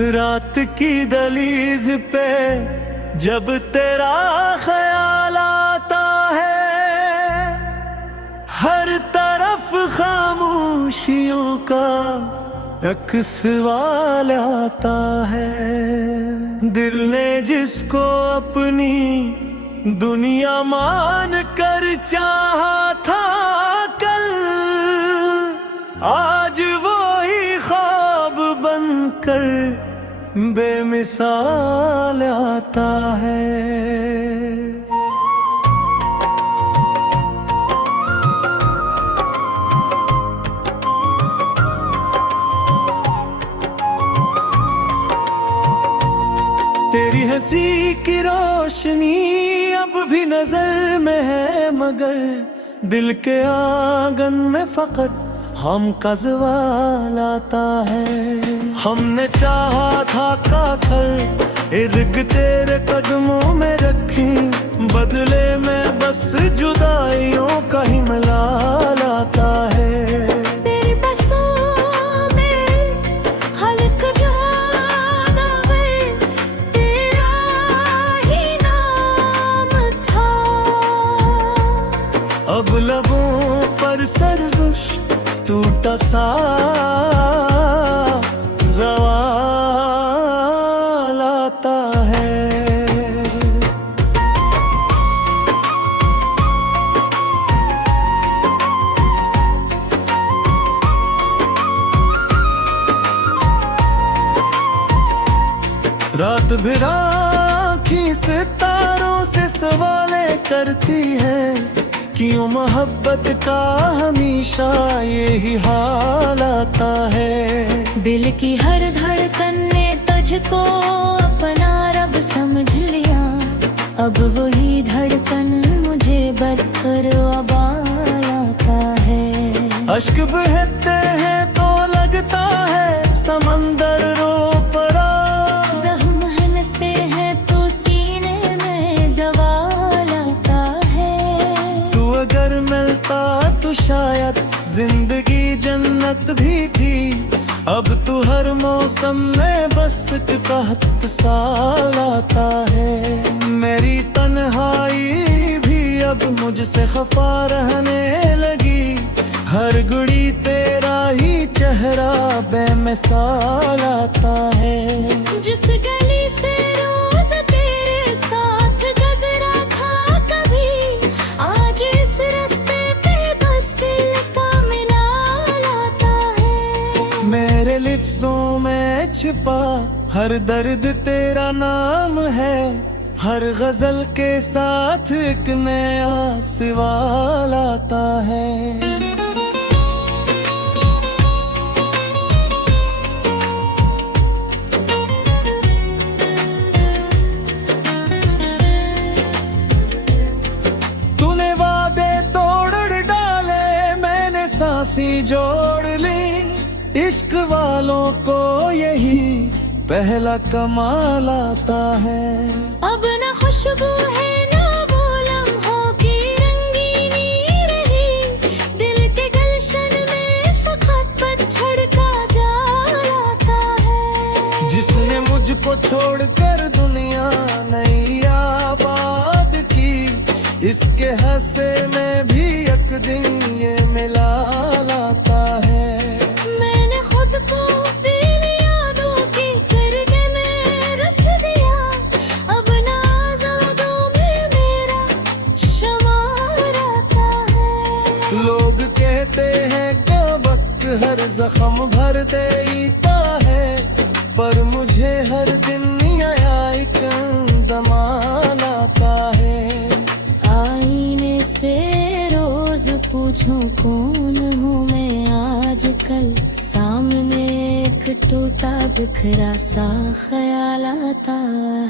रात की दहलीज पे जब तेरा ख्याल आता है, हर तरफ खामोशियों का अक्सवाल आता है। दिल ने जिसको अपनी दुनिया मान कर चाहा था कल, आज वो ही ख्वाब बनकर बेमिसाल आता है। तेरी हंसी की रोशनी अब भी नजर में है, मगर दिल के आंगन में फकत हम का ज़वाल आता है। हमने चाहा था काकर इर्ग तेरे कदमों में रखी, बदले में बस जुदाइयों का ही मलाल आता है। अब लबों पर सरगुश टूटा सा ज़वाल आता है। रात भर आँखी सितारों से सवाले करती है, क्यों मोहब्बत का हमेशा यही हाल आता है। दिल की हर धड़कन ने तुझको अपना रब समझ लिया, अब वही धड़कन मुझे बदकर आबाल आता है। अश्क बहते हैं तो लगता है समंदर रो पड़ा, ज़ख्म हंसते हैं तो सीने में ज़वाल आता है। तू अगर मिलता तो शायद जिंदगी जन्नत भी थी, अब तू हर मौसम में बस कहत साल आता है। मेरी तन्हाई भी अब मुझसे खफा रहने लगी, हर घड़ी तेरा ही चेहरा बेमिसाल आता है। जिस गली से रोज तेरे साथ गुजरा था कभी, आज इस रास्ते पे बस दिल का मिलाल आता है। मेरे लिफ्ज़ों में छिपा हर दर्द तेरा नाम है, हर गजल के साथ एक नया सवाल आता है। तूने वादे तोड़ डाले, मैंने सांसें जोड़ ली, इश्क वालों को यही पहला कमाल आता है। अब न खुशबू है ना वो लम्हों की रंगीनी रही, दिल के गुलशन में फकत पतझड़ का जाल आता है। जिसने मुझको छोड़कर दुनिया नई आबाद की, इसके हंसे में भी एक दिन ये मिलाल आता है। मैंने खुद को दिल यादों की करके में रख दिया, अब नाज़ों में मेरा शुमार आता है। लोग कहते हैं कबक हर जख्म भर देता है, पर मुझे हर दिन एक दमाल आता है। आईने से रोज पूछूं कौन हूँ मैं आजकल, सामने एक टूटा बिखरा सा ख्याल आता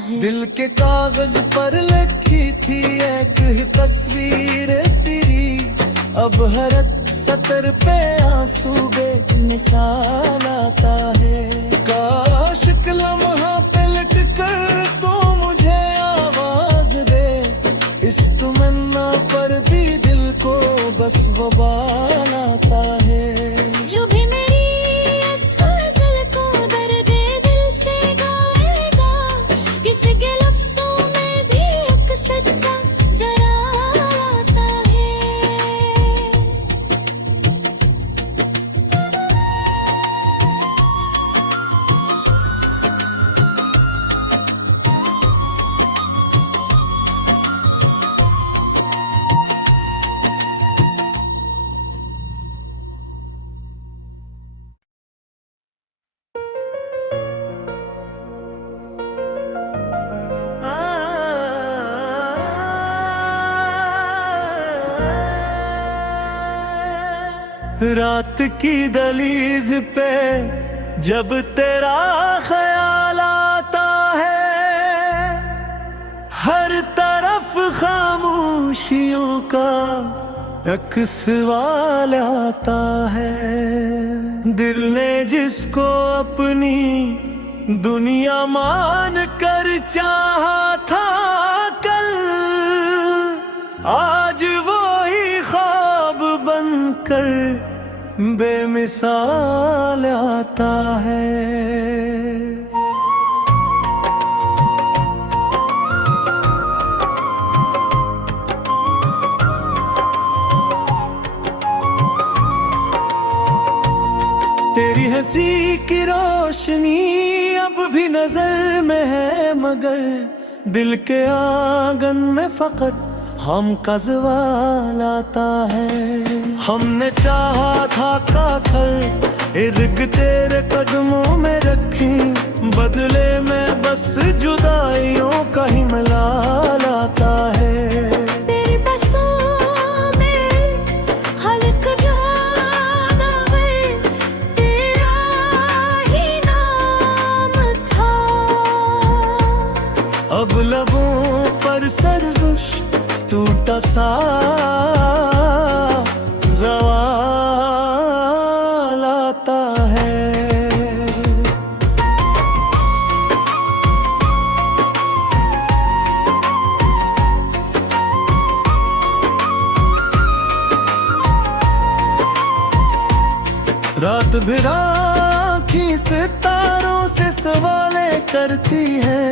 है। दिल के कागज पर लिखी थी एक ही तस्वीर तेरी, अब हर एक सतर पे आंसू बेमिसाल आता है। काश एक लम्हा पलट कर तो मुझे आवाज दे, इस तमन्ना पर भी दिल को बस वबाल आता है। जो भी मेरी इस गज़ल को दर्द दिल से रात की दहलीज पे जब तेरा ख्याल आता है, हर तरफ खामोशियों का एक सवाल आता है। दिल ने जिसको अपनी दुनिया मान कर चाहा था कल, आज वो ही ख्वाब बनकर बेमिसाल आता है। तेरी हंसी की रोशनी अब भी नजर में है, मगर दिल के आंगन में फकत हम का ज़वाल आता है। हमने चाहा था काखर इर्ग तेरे कदमों में रखी, बदले में बस जुदाइयों का ही मलाल आता है। तेरी बसों में हल्क जानवर तेरा ही नाम था, अब लबों पर सरगुश टूटा सा ज़वाल आता है। रात भर आँखें सितारों से सवालें करती है,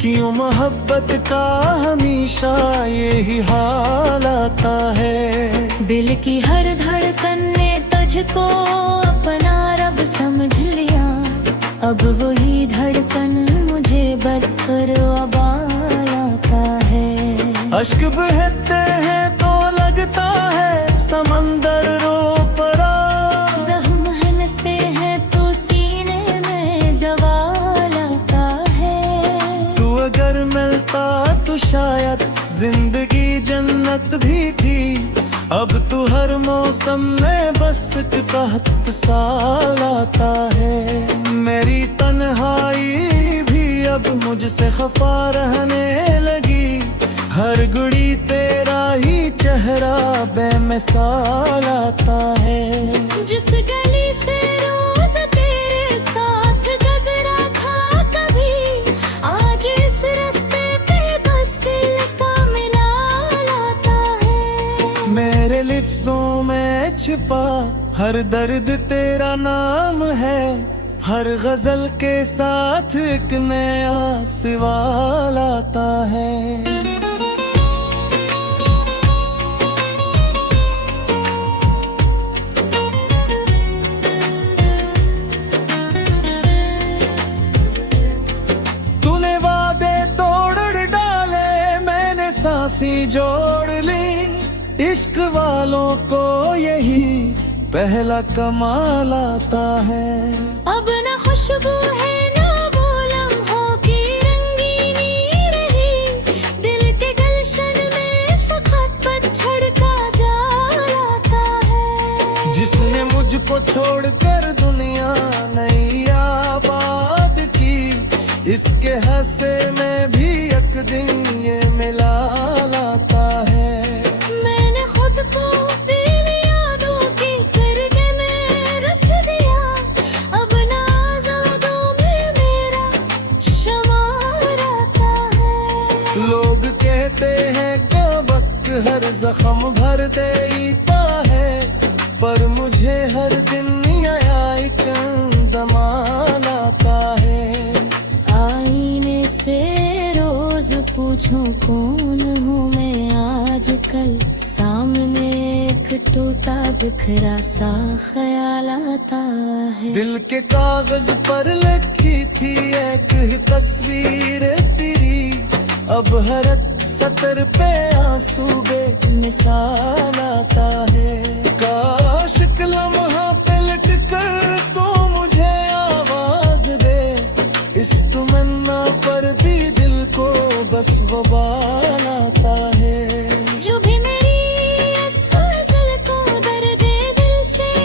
क्यों मोहब्बत का हमेशा यही हाल आता है। दिल की हर धड़कन ने तुझको अपना रब समझ लिया, अब वही धड़कन मुझे बदकर अबाल आता है। अश्क बहते हैं तो लगता है समंदर रो पड़ा, ज़ख्म हंसते हैं तो सीने में ज़वाल आता है। तू अगर मिलता तो शायद जिंदगी जन्नत भी थी, अब तू हर मौसम में बस कहत साल आता है। मेरी तन्हाई भी अब मुझसे खफा रहने लगी, हर घड़ी तेरा ही चेहरा बेमिसाल आता है। जिस गली से रोज तेरे साथ गुजरा था कभी, आज इस रास्ते पे बस दिल का मिलाल आता है। मेरे लिफ्ज़ों में छिपा हर दर्द तेरा नाम है, हर गजल के साथ एक नया सवाल आता है। तूने वादे तोड़ डाले, मैंने सांसें जोड़ ली, इश्क वालों को यही पहला कमाल आता है। अब न खुशबू है न वो लम्हों की रंगीनी रही, दिल के गलशन में फकत पतझड़ का जाल आता है। जिसने मुझको छोड़कर दुनिया नई आबाद की, इसके हंसे में भी एक दिन ये मिलाल आता है। मैंने खुद को दिल यादों की करने में रख दिया, अब नाज़ों में मेरा शुमार आता है। लोग कहते हैं कबक हर जख्म भर देता है, पर मुझे हर दिन नया एक दमाल आता है। आईने से रोज पूछूं कौन हूँ मैं आजकल, सामने एक टूटा बिखरा सा ख्याल आता है। दिल के कागज पर लिखी थी एक ही तस्वीर तेरी, अब हर एक सतर पे आंसू बेमिसाल आता है। काश एक लम्हा पलट कर तो मुझे आवाज दे, इस तमन्ना पर भी दिल को बस वबाल आता है। जो भी मेरी इस गज़ल को दर्द दिल से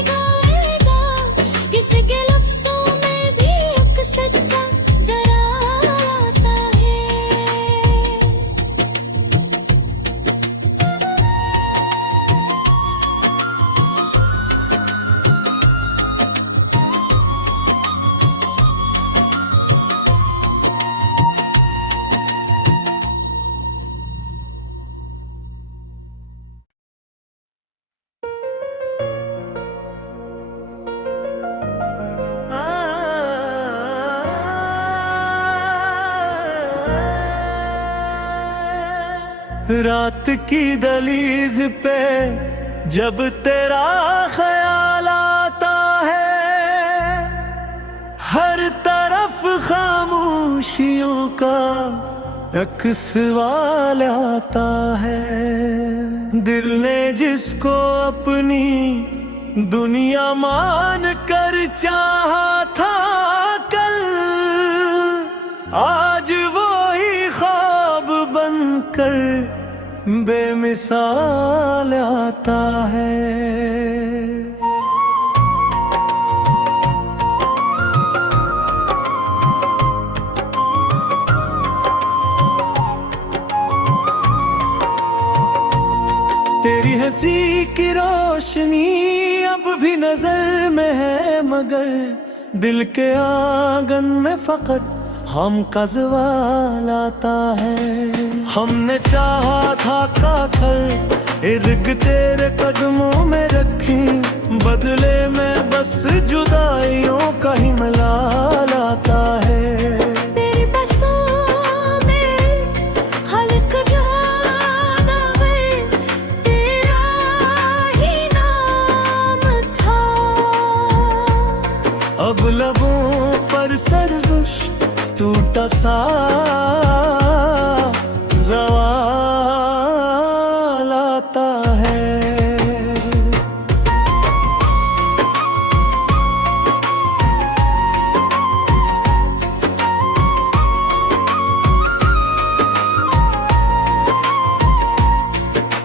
रात की दहलीज पे जब तेरा ख्याल आता है, हर तरफ खामोशियों का रखवाल आता है। दिल ने जिसको अपनी दुनिया मान कर चाहा था कल, आज वो ही ख्वाब बनकर बेमिसाल आता है। तेरी हंसी की रोशनी अब भी नजर में है, मगर दिल के आंगन में फकत हम का ज़वाल आता है। हमने चाहा था काकर इर्ग तेरे कदमों में रखी, बदले में बस जुदाइयों का ही मलाल आता है। तेरी बसों में हल्क जाना में तेरा ही नाम था, अब लबों पर सरगुश टूटा सा ज़वाल आता है।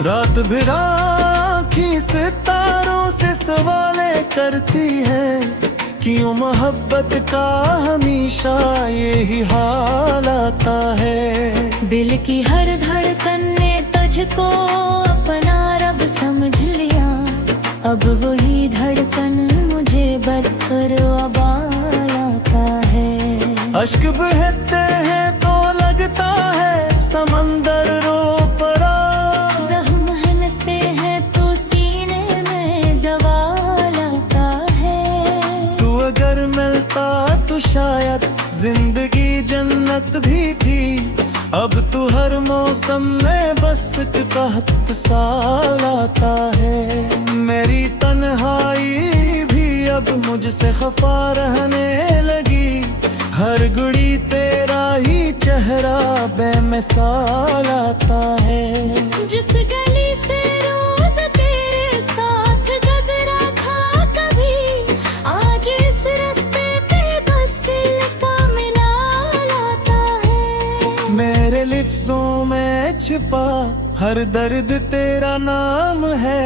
रात भर आँखें सितारों से सवाले करती है, क्यों मोहब्बत का हमेशा यही हाल आता है। दिल की हर धड़कन ने तुझको अपना रब समझ लिया, अब वही धड़कन मुझे बदकर वबाल आता है। अश्क बहते हैं तो लगता है समंदर रो पड़ा, जख्म हंसते हैं तो सीने में ज़वाल आता है। तू अगर मिलता तो शायद जिंदगी जन्नत भी थी, अब तू हर मौसम में बस कहत साल आता है। मेरी तन्हाई भी अब मुझसे खफा रहने लगी, हर घड़ी तेरा ही चेहरा बेमिसाल आता है। जिस गली से रोज तेरे साथ गुजरा था कभी, आज इस रास्ते पे बस दिल का मिलाल आता है। मेरे लिफ्ज़ों में छिपा हर दर्द तेरा नाम है,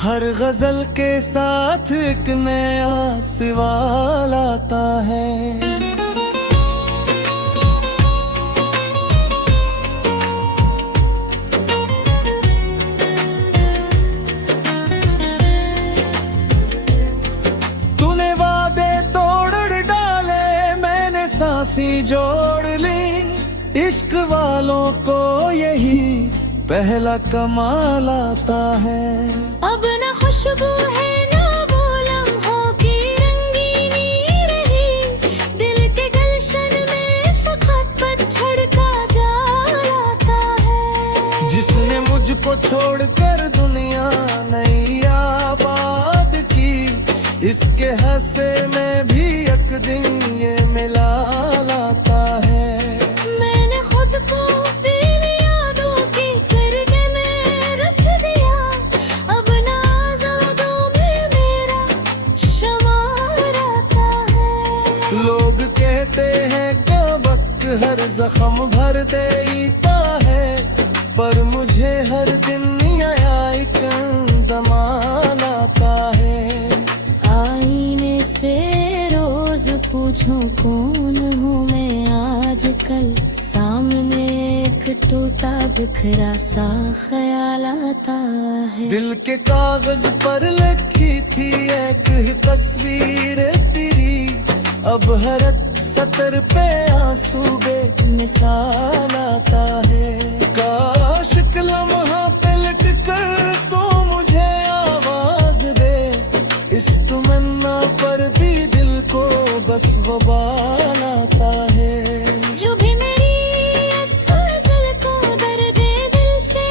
हर गजल के साथ एक नया सवाल आता है। तूने वादे तोड़ डाले, मैंने सांसें जोड़ ली, इश्क वालों को यही पहला कमाल आता है। अब न खुशबू है न वो लम्हों की रंगीनी रही, दिल के गुलशन में फकत पतझड़ का जाल आता है। जिसने मुझको छोड़कर दुनिया नई आबाद की, इसके हंसे में भी एक दिन ये मिलाल आता है। मैंने खुद को दिल यादों की करके में रख दिया, अब ना आज़ादों में मेरा शुमार आता है। लोग कहते हैं कबक हर जख्म भर देता है, पर मुझे हर दिन एक दमाल आता है। आईने से रोज पूछूं कौन हूँ मैं आजकल, सामने एक टूटा बिखरा सा ख्याल आता है। दिल के कागज पर लिखी थी एक ही तस्वीर तेरी, अब हर सतर पे आंसू बेमिसाल आता है। काश एक लम्हा पलट कर तो मुझे आवाज दे, इस तमन्ना पर भी दिल को बस वबाल आता है। जो भी मेरी इस गज़ल को दर्द दिल से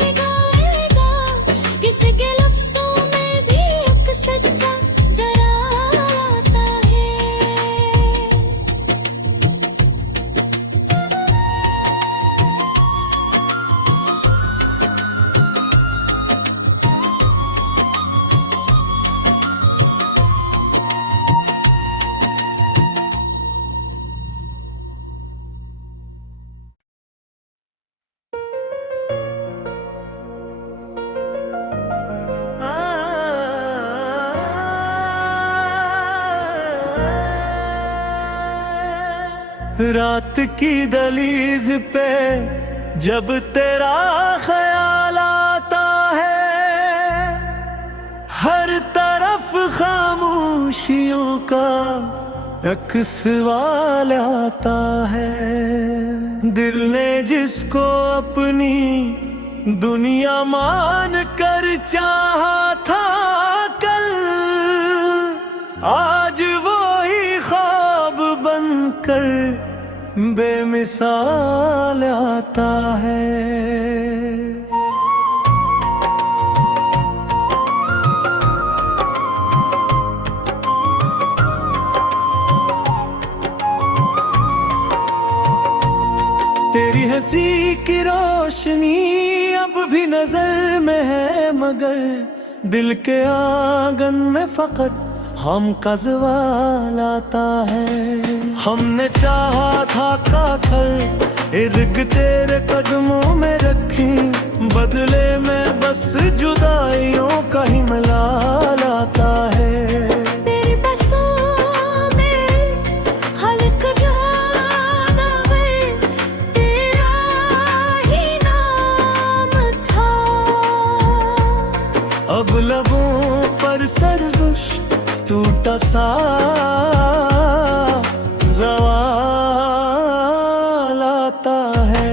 रात की दहलीज पे जब तेरा ख्याल आता है, हर तरफ खामोशियों का एक सवाल आता है। दिल ने जिसको अपनी दुनिया मान कर चाहा था कल, आज वो ही ख्वाब बनकर बेमिसाल आता है। तेरी हंसी की रोशनी अब भी नजर में है, मगर दिल के आंगन में फकत हम का सवाल आता है। हमने चाहा था काकर इर्ग तेरे कदमों में रखी, बदले में बस जुदाइयों का ही मलाल आता है। तेरी बसों में हल्क जाना वे, तेरा ही नाम था। अब लबों पर सरगुश टूटा सा ज़वाल आता है।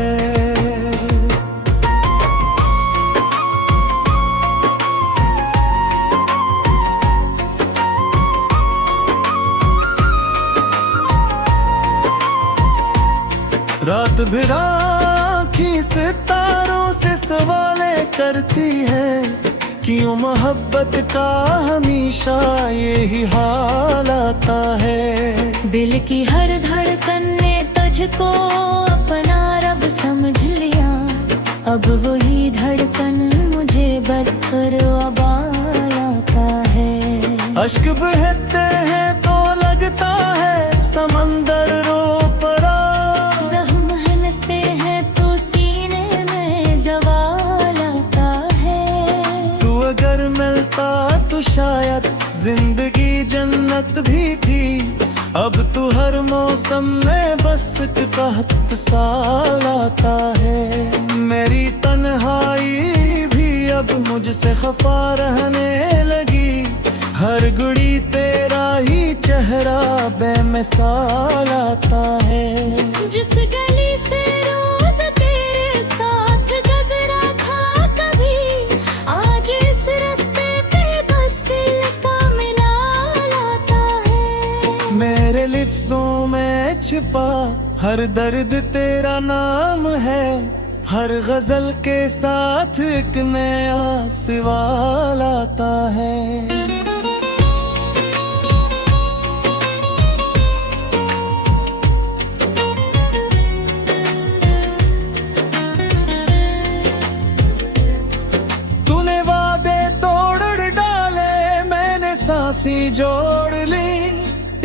रात भर आँखी सितारों से सवालें करती है, क्यों मोहब्बत का हमेशा यही हाल आता है। दिल की हर धड़कन ने तुझको अपना रब समझ लिया, अब वही धड़कन मुझे बदकर वबाल आता है। अश्क बहते हैं तो लगता है समंदर रो पड़ा, जख्म हंसते हैं तो सीने में ज़वाल आता है। तू अगर मिलता तो शायद जिंदगी जन्नत भी थी, अब तू हर मौसम में बस कहत साल आता है। मेरी तन्हाई भी अब मुझसे खफा रहने लगी, हर घड़ी तेरा ही चेहरा बेमिसाल आता है। जिस गली से रोज तेरे साथ गुजरा था कभी, आज इस रास्ते पे बस दिल का मिलाल आता है। मेरे लिफ्ज़ों में छिपा हर दर्द तेरा नाम है, हर गजल के साथ एक नया सवाल आता है। तूने वादे तोड़ डाले, मैंने सांसें जोड़ ली,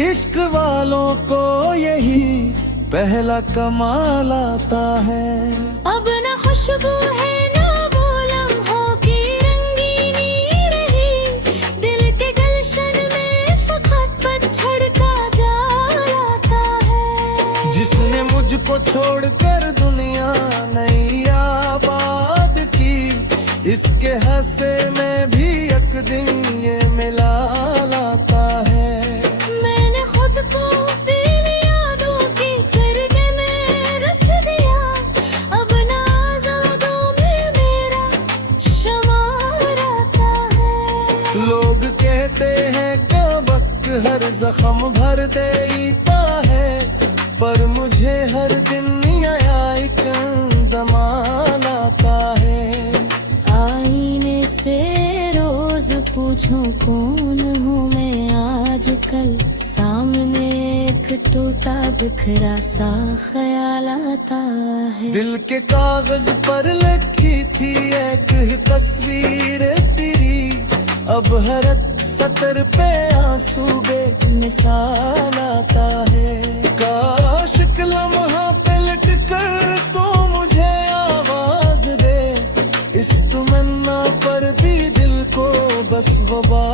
इश्क वालों को यही पहला कमाल आता है। अब न खुशबू है न वो लम्हों की रंगीनी रही, दिल के गलशन में फकत पतझड़ का जाल आता है। जिसने मुझको छोड़कर दुनिया नई आबाद की, इसके हंसे में भी एक दिन ये मिलाल आता है। मैंने खुद को दिल यादों की करके में रख दिया, अब ना आज़ादों में मेरा शुमार आता है। लोग कहते हैं कबक हर जख्म भर देता है, पर मुझे हर दिन एक दमाल आता है। आईने से रोज पूछूं कौन हूँ मैं आजकल, सामने एक टूटा बिखरा सा ख्याल आता है। दिल के कागज पर लिखी थी एक ही तस्वीर तेरी, अब हर एक सतर पे आंसू बेमिसाल आता है। काश एक लम्हा पे लिट कर तो मुझे आवाज दे, इस तमन्ना पर भी दिल को बस गुबार